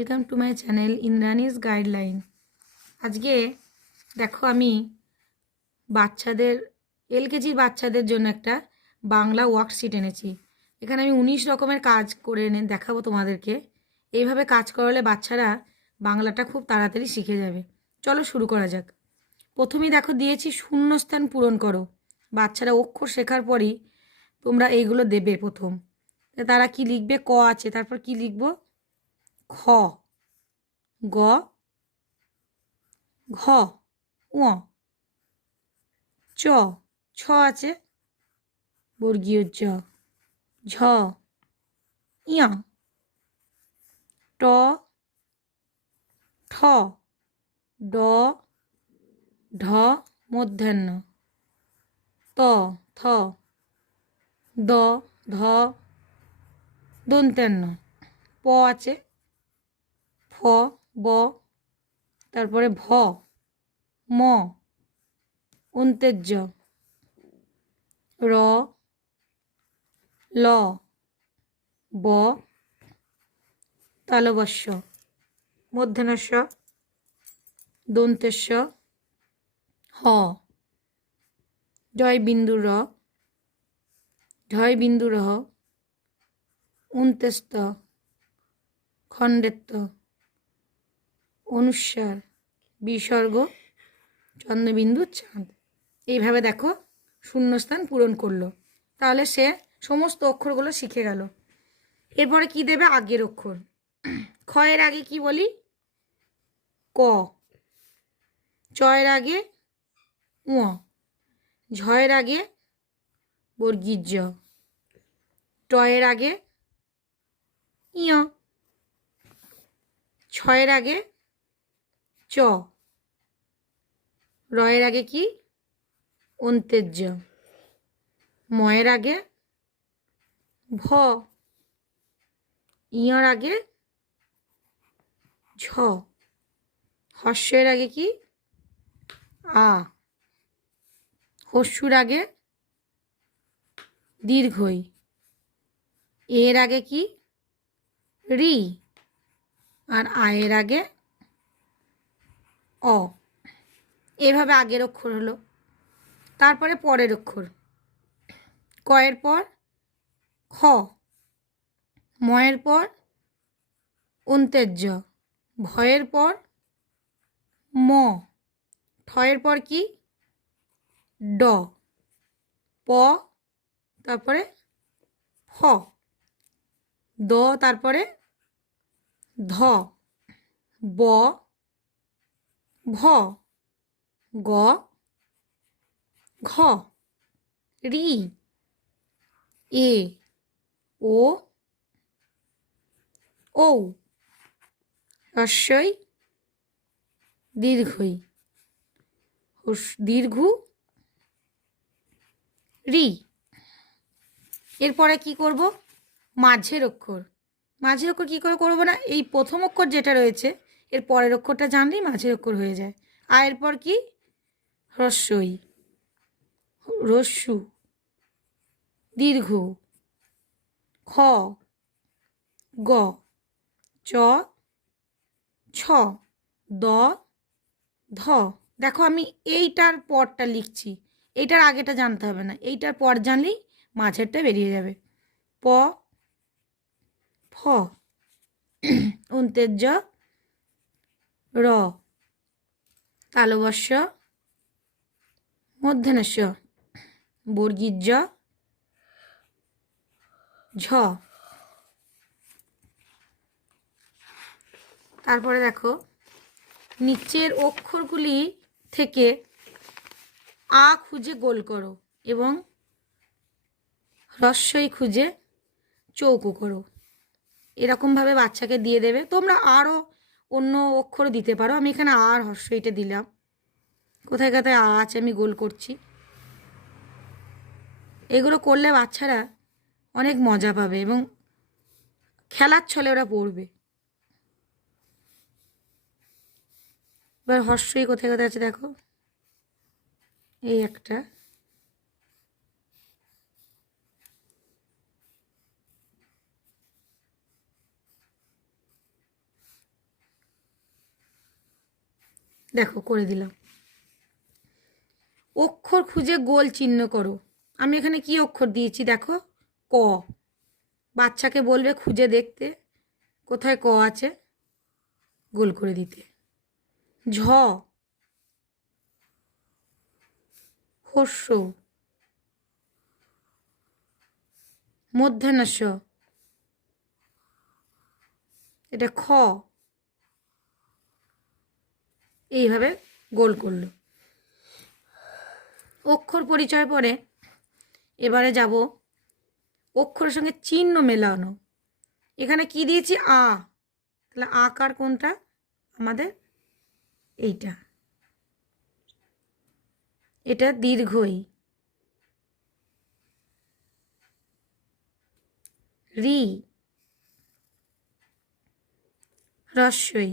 Welcome to my channel Indrani's guideline. আজকে দেখো আমি বাচ্চাদের এলকেজির বাচ্চাদের জন্য একটা বাংলা ওয়ার্কশিট এনেছি। এখানে আমি 19 রকমের কাজ করে এনে দেখাবো তোমাদেরকে। এইভাবে কাজ করালে বাচ্চারা বাংলাটা খুব তাড়াতাড়ি শিখে যাবে। চলো শুরু করা যাক। প্রথমেই দেখো দিয়েছি শূন্যস্থান পূরণ করো। বাচ্চারা অক্ষর শেখার পরই তোমরা এইগুলো দেবে। প্রথম তারা কি লিখবে? ক আছে, তারপর কি লিখবো? খ, গ, ঘ, ঙ, চ, ছ আছে, বর্গীয় জ, ঝ, ইয়া, ট, ঠ, ড, ঢ, মধ্যাহ্ন, ত, থ, দ, ধ, দন্ত্যান্ন, প আছে, ফ, ব, তারপরে ভ, ম, অন্ত্যেজ, র, ল, ব, তালবস্য, মূর্ধন্যস্ব, দন্তেস্ব, হ, জয় বিন্দু র, ঢয় বিন্দু রহ, অন্ত্যস্ত, খণ্ডেত্ব, অনুস্বার, বিসর্গ, চন্দ্রবিন্দু, চাঁদ। এইভাবে দেখো শূন্যস্থান পূরণ করলো। তাহলে সে সমস্ত অক্ষরগুলো শিখে গেল। এরপরে কি দেবে? আগের অক্ষর। খ এর আগে কি বলি? ক। চ এর আগে ঙ। ঝ এর আগে বর্গীয় জ। ট এর আগে ইয়। ছ এর আগে চ। র এর আগে কি? অন্ত্যেজ। ম এর আগে ভ। ইয়র আগে ঝ। হস্যের আগে কি? আ। হস্যুর আগে দীর্ঘই। এর আগে কি? রি। আর আয়ের আগে অ। এভাবে আগের অক্ষর হলো। তারপরে পরের অক্ষর। কয়ের পর খ। ময়ের পর অন্ত্যেজ। ভয়ের পর ম। ঠয়ের পর কি? ড। প, তারপরে ফ। দ, তারপরে ধ। ব, ভ। গ, ঘ। রি, এ, ও, ঔ। হস্যই দীর্ঘই। দীর্ঘ রি। এরপরে কি করব? মাঝের অক্ষর। মাঝের অক্ষর কী করে করবো না? এই প্রথম অক্ষর যেটা রয়েছে এর পরের অক্ষরটা জানলেই মাঝের অক্ষর হয়ে যায়। আর এরপর কি? হ্রস্বই, রস্যু, দীর্ঘ, খ, গ, চ, ছ, দ, ধ। দেখো আমি এইটার পরটা লিখছি, এইটার আগেটা জানতে হবে না, এইটার পর জানলেই মাঝেরটা বেরিয়ে যাবে। প, ফ, অন্ত্যেজ, র, তালবস্য, মূর্ধন্যস্ব, বর্গীয় জ, ঝ। তারপরে দেখো নিচের অক্ষরগুলি থেকে আ খুঁজে গোল করো এবং হ্রস্বই খুঁজে চৌকো করো। এরকমভাবে বাচ্চাকে দিয়ে দেবে। তোমরা আরও অন্য অক্ষর দিতে পারো। আমি এখানে আর হ্রস্বইটা দিলাম। কোথায় কোথায় আ আছে আমি গোল করছি। এগুলো করলে বাচ্চারা অনেক মজা পাবে এবং খেলার ছলে ওরা পড়বে। এবার হর্ষই কোথায় কোথায় আছে দেখো, এই একটা, দেখো করে দিলাম। অক্ষর খুঁজে গোল চিহ্ন করো। আমি এখানে কি অক্ষর দিয়েছি দেখো, ক। বাচ্চাকে বলবে খুঁজে দেখতে কোথায় ক আছে, গোল করে দিতে। ঝ, হর্ষ, মধ্যাহ্ন স, এটা খ। এইভাবে গোল করলো। অক্ষর পরিচয় পরে এবারে যাব অক্ষরের সঙ্গে চিহ্ন মেলানো। এখানে কি দিয়েছি, আ। তাহলে আকার কোনটা আমাদের, এইটা। এটা দীর্ঘই। রি, হ্রস্বই।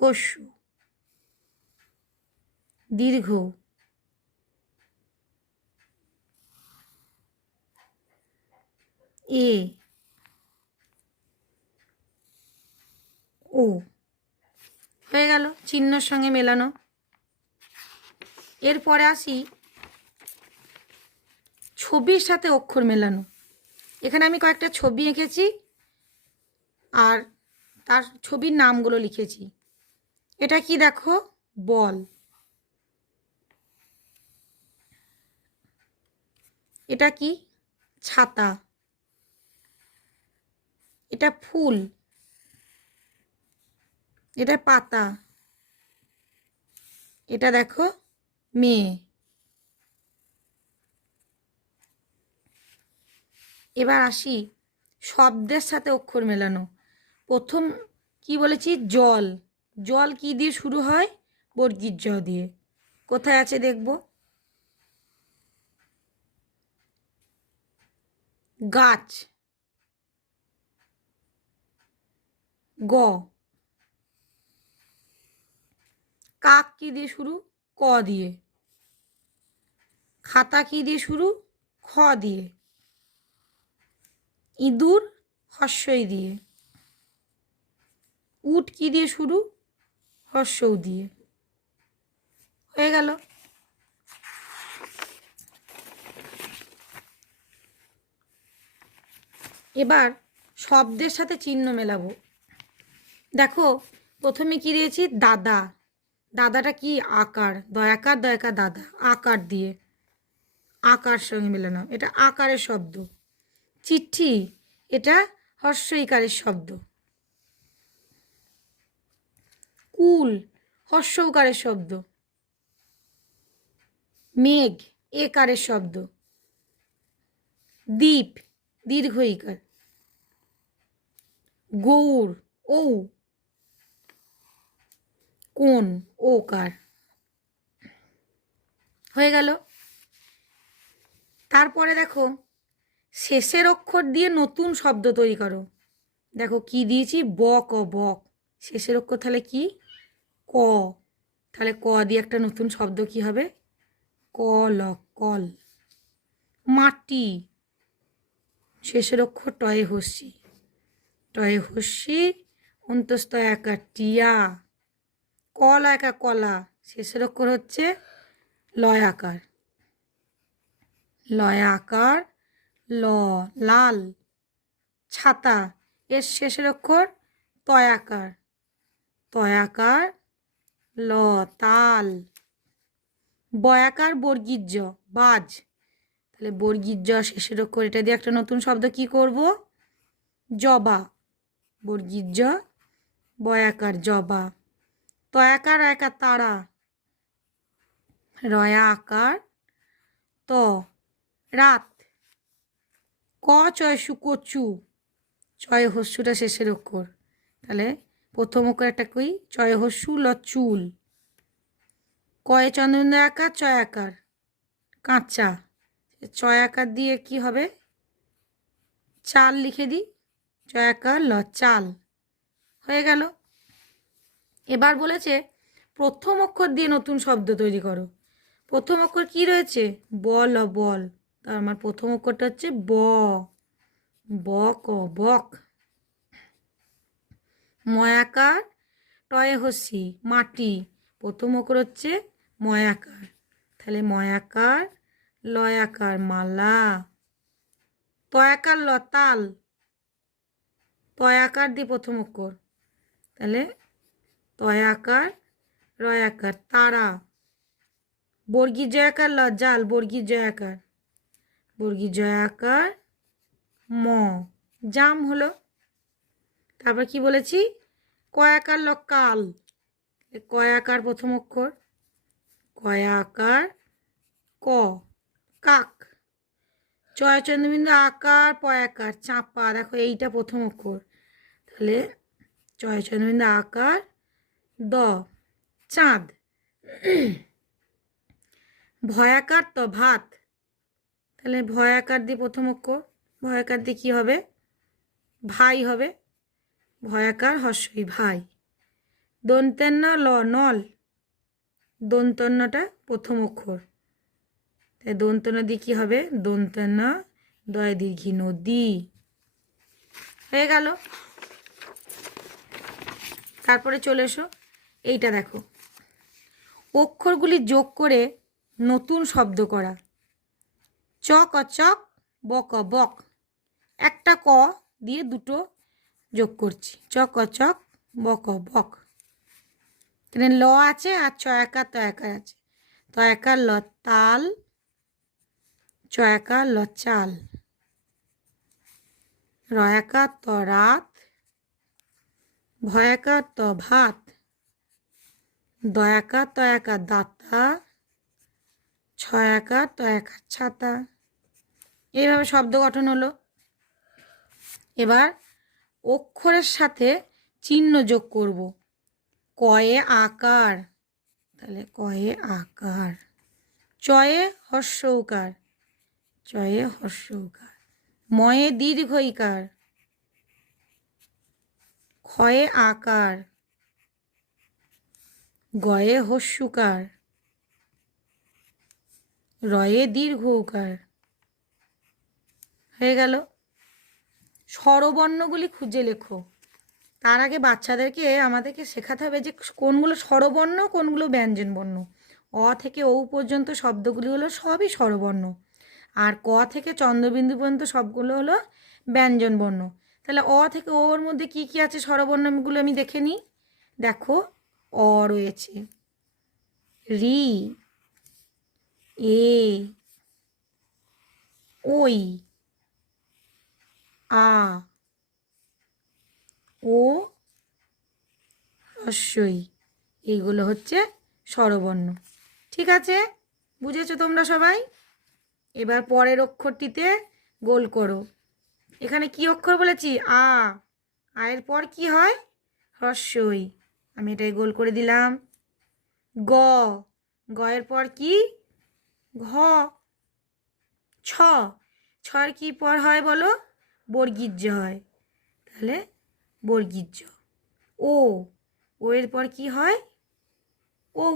হস্যু, দীর্ঘ। এ, ও। হয়ে গেল চিহ্নর সঙ্গে মেলানো। এরপরে আসি ছবির সাথে অক্ষর মেলানো। এখানে আমি কয়েকটা ছবি এঁকেছি আর তার ছবির নামগুলো লিখেছি। এটা কি দেখো, বল। এটা কি, ছাতা। এটা ফুল। এটা পাতা। এটা দেখো, মেয়ে। এবার আসি শব্দের সাথে অক্ষর মেলানো। প্রথম কি বলেছি, জল। জল কি দিয়ে শুরু হয়, বর্গীর জ দিয়ে। কোথায় আছে দেখব, গাছ। গ। কাক কি দিয়ে শুরু, ক দিয়ে। খাতা কি দিয়ে শুরু, খ দিয়ে। ইঁদুর হর্ষই দিয়ে। উট কি দিয়ে শুরু, হর্ষৌ দিয়ে। হয়ে গেল। এবার শব্দের সাথে চিহ্ন মেলাবো। দেখো প্রথমে কি দিয়েছি, দাদা। দাদাটা কি, আকার। দয়াকার দয়াকার দাদা, আকার দিয়ে। আকার সঙ্গে মেলানো, এটা আকারের শব্দ। চিঠি, এটা হর্ষ ইকারের শব্দ। কুল, হর্ষ উকারের শব্দ। মেঘ, একারের শব্দ। দ্বীপ, দীর্ঘ ইকার। গৌর, ও। কোন, ওকার। হয়ে গেল। তারপরে দেখো শেষের অক্ষর দিয়ে নতুন শব্দ তৈরি করো। দেখো কি দিয়েছি, বক ও বক। শেষের অক্ষর তাহলে কি, ক। তাহলে ক দিয়ে একটা নতুন শব্দ কি হবে, কল, কল। মাটি, শেষের অক্ষর টয়ে হস্যি। টয়ে হস্যি, অন্তস্থ একা টিয়া। কল একা কলা, শেষের অক্ষর হচ্ছে লয় আকার। লয় আকার, ল। লাল। ছাতা, এর শেষের অক্ষর তয় আকার। তয় আকার, ল। তাল। বয়াকার, বর্গীর জ, বাজ। তাহলে বর্গীর জ শেষের অক্ষর, এটা দিয়ে একটা নতুন শব্দ কি করব, জবা। বর্গীর জ, বয়াকার, জবা। তয়াকার একা তারা। রয়া আকার, ত। রাত। ক চয়সু, কচু। চয় হস্যুটা শেষের অক্ষর, তাহলে প্রথম অক্ষর একটা কই, চয় হস্যু, ল। চুল। কয়ে চন্দ্র আকার, চয় আকার, কাঁচা। চয় আকার দিয়ে কি হবে, চাল লিখে দিই। চয় আকার, ল। চাল। হয়ে গেল। এবার বলেছে প্রথম অক্ষর দিয়ে নতুন শব্দ তৈরি করো। প্রথম অক্ষর কি রয়েছে, বল, বল। তার আমার প্রথম অক্ষরটা হচ্ছে ব। বক, বক। ময়াকার টয়ে হসি মাটি, প্রথম অক্ষর হচ্ছে ময়াকার, তাহলে ময়াকার লয়াকার মালা। তয়াকার লতাল, তয়াকার দিয়ে প্রথম অক্ষর, তাহলে তয়াকার রয়াকার তারা। বর্গীর জয়াকার লজাল, বর্গীর জয়াকার, বর্গীর জয়াকার ম, জাম হলো। তারপর কি বলেছি, কয়াকার লকাল, কয়াকার প্রথম অক্ষর, কয়াকার ক, কাক। চয় চন্দ্রবিন্দু আকার পয়াকার চাপা, দেখো এইটা প্রথম অক্ষর, তাহলে চয় চন্দ্রবিন্দু আকার দ, চাঁদ। ভয়াকার তো ভাত, তাহলে ভয়াকার দিয়ে প্রথম অক্ষর, ভয়াকার দিয়ে কী হবে, ভাই হবে, ভয়াকার হর্ষই ভাই। দন্তেন্ন ল নল, দন্তন্নটা প্রথম অক্ষর, তাই দন্তন্য দিয়ে কী হবে, দন্তন্য দয় দীর্ঘী নদী, হয়ে গেল। তারপরে চলে এসো, এইটা দেখো, অক্ষরগুলি যোগ করে নতুন শব্দ করা। চক চক, বক বক, একটা ক দিয়ে দুটো যোগ করছি, চক চক বক বক। এখানে ল আছে আর চয়াকার তয়াকার আছে, তয়াকার ল তাল, চয়াকার ল চাল। রয়াকার ত রাত, ভয়াকার ত ভাত, দয়াকার তয়াকার দাতা, ছয়াকার তয়াকার ছাতা। এইভাবে শব্দ গঠন হলো। এবার অক্ষরের সাথে চিহ্ন যোগ করব। কয়ে আকার, তাহলে কয়ে আকার, চয়ে হর্ষৌকার, চয়ে হর্ষৌকার, ময়ে দীর্ঘইকার, ক্ষয়ে আকার, গয়ে হস্যুকার, রয়ে দীর্ঘৌকার, হয়ে গেল। স্বরবর্ণগুলি খুঁজে লেখো। তার আগে বাচ্চাদেরকে আমাদেরকে শেখাতে হবে যে কোনগুলো স্বরবর্ণ কোনগুলো ব্যঞ্জনবর্ণ। অ থেকে ও পর্যন্ত শব্দগুলি হলো সবই স্বরবর্ণ, আর ক থেকে চন্দ্রবিন্দু পর্যন্ত সবগুলো হলো ব্যঞ্জনবর্ণ। তাহলে অ থেকে ওর মধ্যে কি কি আছে স্বরবর্ণগুলো আমি দেখে নিই। দেখো, অ রয়েছে, রি, এ, ওই, আ, ও, হ্রস্বই, এইগুলো হচ্ছে স্বরবর্ণ। ঠিক আছে, বুঝেছো তোমরা সবাই? এবার পরের অক্ষরটিতে গোল করো। এখানে কি অক্ষর বলেছি, আ, আয়ের পর কি হয়, হ্রস্বই, আমি এটাই গোল করে দিলাম। গ, গয়ের পর কি, ঘ। ছ, ছর কি পর হয় বলো, বর্গীর জ হয়, তাহলে বর্গীর জ। ও, ও এর পর কি হয়, ও।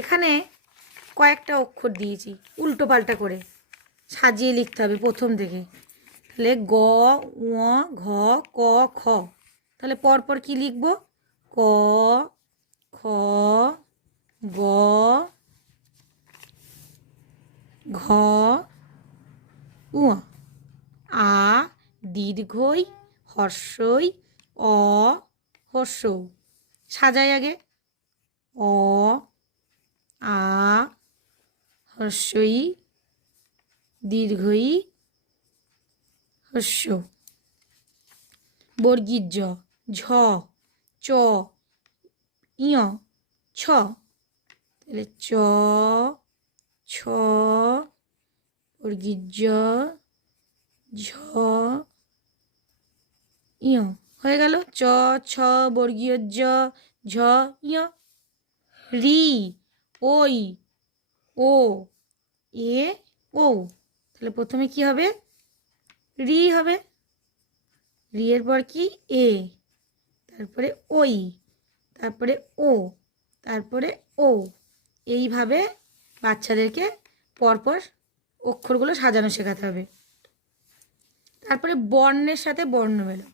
এখানে কয়েকটা অক্ষর দিয়েছি, উল্টো পাল্টা করে সাজিয়ে লিখতে হবে প্রথম থেকে। তাহলে গ, উ, ঘ, ক, খ, তাহলে পরপর কি লিখব, ক, খ, গ, ঘ, উ, আ, দীর্ঘই, হর্ষই, অ, হর্ষৌ। সাজাই আগে, অ, আ, হর্ষই, দীর্ঘই, হর্ষ, বর্গীর জ, ঝ, চ, ইয়, ছ, তাহলে চ, ছ, বর্গীর জ, ঝ, ইয়, হয়ে গেল। চ, ছ, বর্গীয় জ, ঝ, ইয়। রি, ওই, ও, এ, ও, তাহলে প্রথমে কি হবে, রি হবে, রি এর পর কি, এ, তারপরে ওই, তারপরে ও, তারপরে ও। এইভাবে বাচ্চাদেরকে পরপর অক্ষরগুলো সাজানো শেখাতে হবে। তারপরে বর্ণের সাথে বর্ণ মেলো।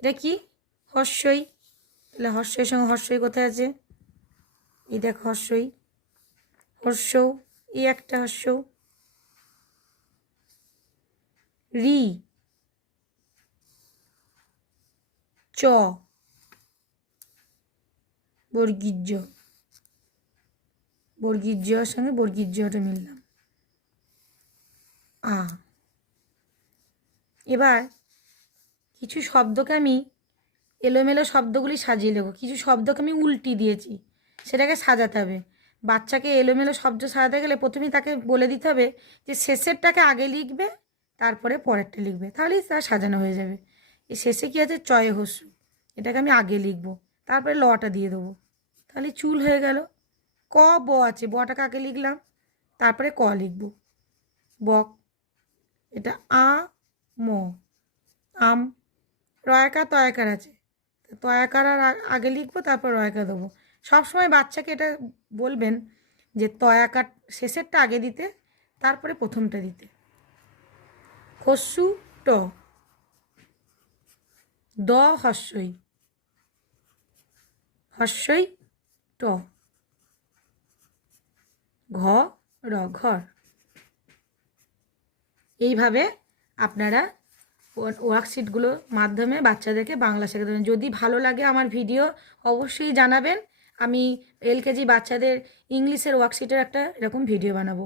এটা কি? হর্ষই। তাহলে হর্ষের সঙ্গে হর্ষই কোথায় আছে? এই দেখ হর্ষই, হর্ষৌ, এই একটা হর্ষৌ। রি, চ, বর্গীর্য, বর্গীর্যর সঙ্গে বর্গীর্যটা মিললাম। আ। এবার কিছু শব্দকে আমি এলোমেলো শব্দগুলি সাজিয়ে দেবো, কিছু শব্দকে আমি উল্টি দিয়েছি, সেটাকে সাজাতে হবে। বাচ্চাকে এলোমেলো শব্দ সাজাতে গেলে প্রথমেই তাকে বলে দিতে হবে যে শেষেরটাকে আগে লিখবে, তারপরে পরেরটা লিখবে, তাহলেই তার সাজানো হয়ে যাবে। এই শেষে কী আছে? চয়ে হস্যু, এটাকে আমি আগে লিখবো, তারপরে লটা দিয়ে দেবো, তাহলে চুল হয়ে গেল। ক, ব আছে, বটাকে আগে লিখলাম, তারপরে ক লিখবো, বক। এটা আ, ম, আম। রয়াকার তয়াকার আছে, তয়াকার আর আগে লিখবো, তারপর রয়াকার দেবো। সবসময় বাচ্চাকে এটা বলবেন যে তয়াকার শেষেরটা আগে দিতে, তারপরে প্রথমটা দিতে। হস্যু ট, দ হস্যই, হস্যই ট, ঘ র, ঘর। এইভাবে আপনারা ওয়ার্কশিটগুলোর মাধ্যমে বাচ্চাদেরকে বাংলা শেখাতে পারেন। যদি ভালো লাগে আমার ভিডিও অবশ্যই জানাবেন। আমি এলকেজি বাচ্চাদের ইংলিশের ওয়ার্কশিটের একটা এরকম ভিডিও বানাবো।